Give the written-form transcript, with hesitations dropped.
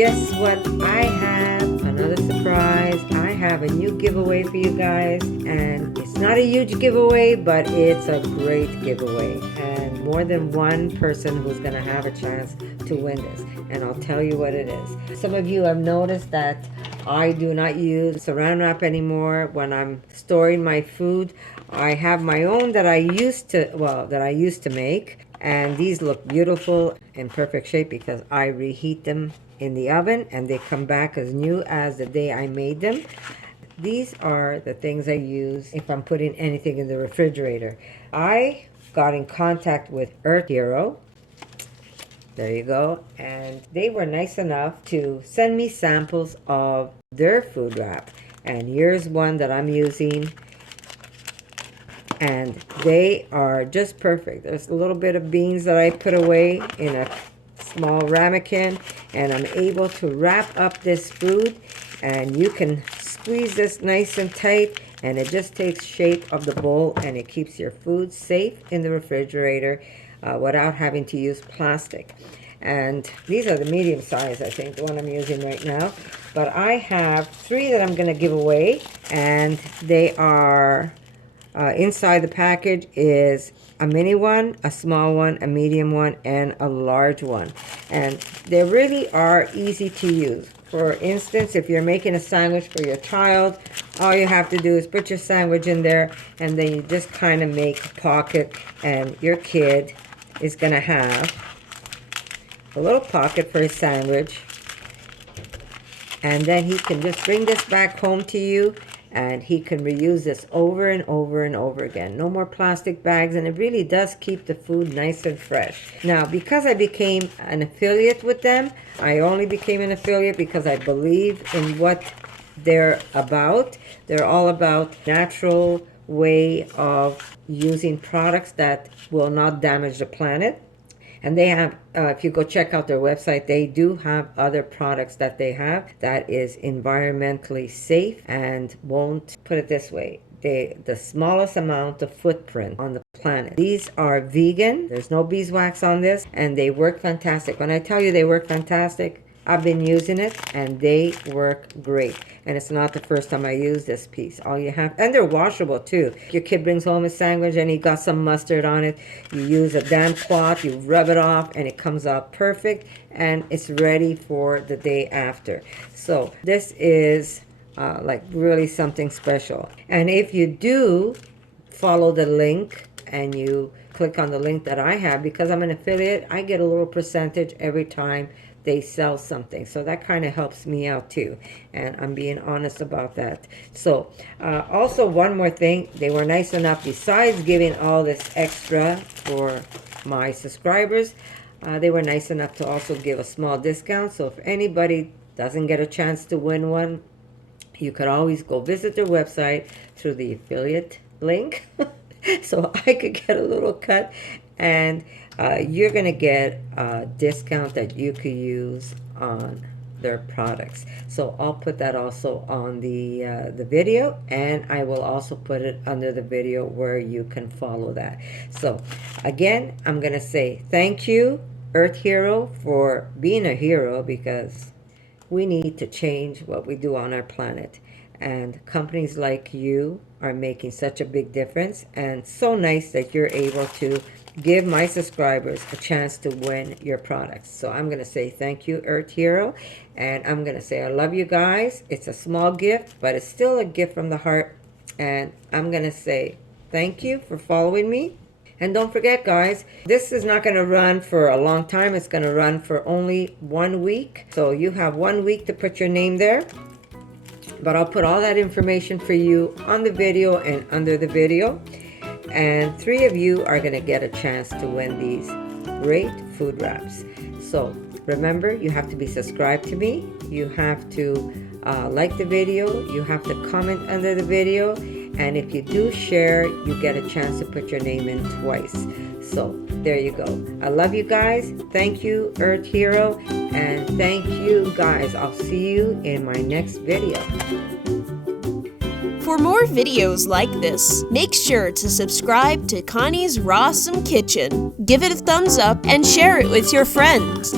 guess what? I have another surprise. I have a new giveaway for you guys, and it's not a huge giveaway, but it's a great giveaway, and more than one person who's going to have a chance to win this, and I'll tell you what it is. Some of you have noticed that I do not use saran wrap anymore when I'm storing my food. I have my own that I used to make, and these look beautiful in perfect shape because I reheat them in the oven and they come back as new as the day I made them. These are the things I use if I'm putting anything in the refrigerator. I got in contact with EARTHHERO. There you go. And they were nice enough to send me samples of their food wrap. And here's one that I'm using. And they are just perfect. There's a little bit of beans that I put away in a small ramekin, and I'm able to wrap up this food, and you can squeeze this nice and tight, and it just takes shape of the bowl, and it keeps your food safe in the refrigerator without having to use plastic. And these are the medium size, I think, the one I'm using right now. But I have 3 that I'm going to give away, and they are inside the package is a mini one, a small one, a medium one, and a large one. And they really are easy to use. For instance, if you're making a sandwich for your child, all you have to do is put your sandwich in there, and then you just kind of make a pocket, and your kid is going to have a little pocket for his sandwich. And then he can just bring this back home to you, and he can reuse this over and over and over again. No more plastic bags, and it really does keep the food nice and fresh. Now, because I became an affiliate with them, I only became an affiliate because I believe in what they're about. They're all about natural way of using products that will not damage the planet. And they have, if you go check out their website, they do have other products that they have that is environmentally safe and won't, put it this way, the smallest amount of footprint on the planet. These are vegan. There's no beeswax on this, and they work fantastic. When I tell you they work fantastic, I've been using it, and they work great. And it's not the first time I use this piece. All you have, and they're washable too. Your kid brings home a sandwich and he got some mustard on it. You use a damp cloth, you rub it off, and it comes out perfect, and it's ready for the day after. So this is like really something special. And if you do follow the link and you click on the link that I have, because I'm an affiliate, I get a little percentage every time they sell something, so that kind of helps me out too, and I'm being honest about that. So also one more thing, they were nice enough, besides giving all this extra for my subscribers, they were nice enough to also give a small discount. So if anybody doesn't get a chance to win one, you could always go visit their website through the affiliate link so I could get a little cut, and you're going to get a discount that you could use on their products. So I'll put that also on the video, and I will also put it under the video where you can follow that. So again, I'm going to say thank you, EARTHHERO, for being a hero, because we need to change what we do on our planet. And companies like you are making such a big difference, and so nice that you're able to give my subscribers a chance to win your products. So I'm going to say thank you, EARTHHERO, and I'm going to say I love you guys. It's a small gift, but it's still a gift from the heart, and I'm going to say thank you for following me. And don't forget, guys, this is not going to run for a long time. It's going to run for only 1 week. So you have 1 week to put your name there. But I'll put all that information for you on the video and under the video. And 3 of you are going to get a chance to win these great food wraps. So remember, you have to be subscribed to me. You have to like the video. You have to comment under the video. And if you do share, you get a chance to put your name in twice. So there you go. I love you guys. Thank you, EARTHHERO. And thank you, guys. I'll see you in my next video. For more videos like this, make sure to subscribe to Connie's RAWsome Kitchen, give it a thumbs up, and share it with your friends.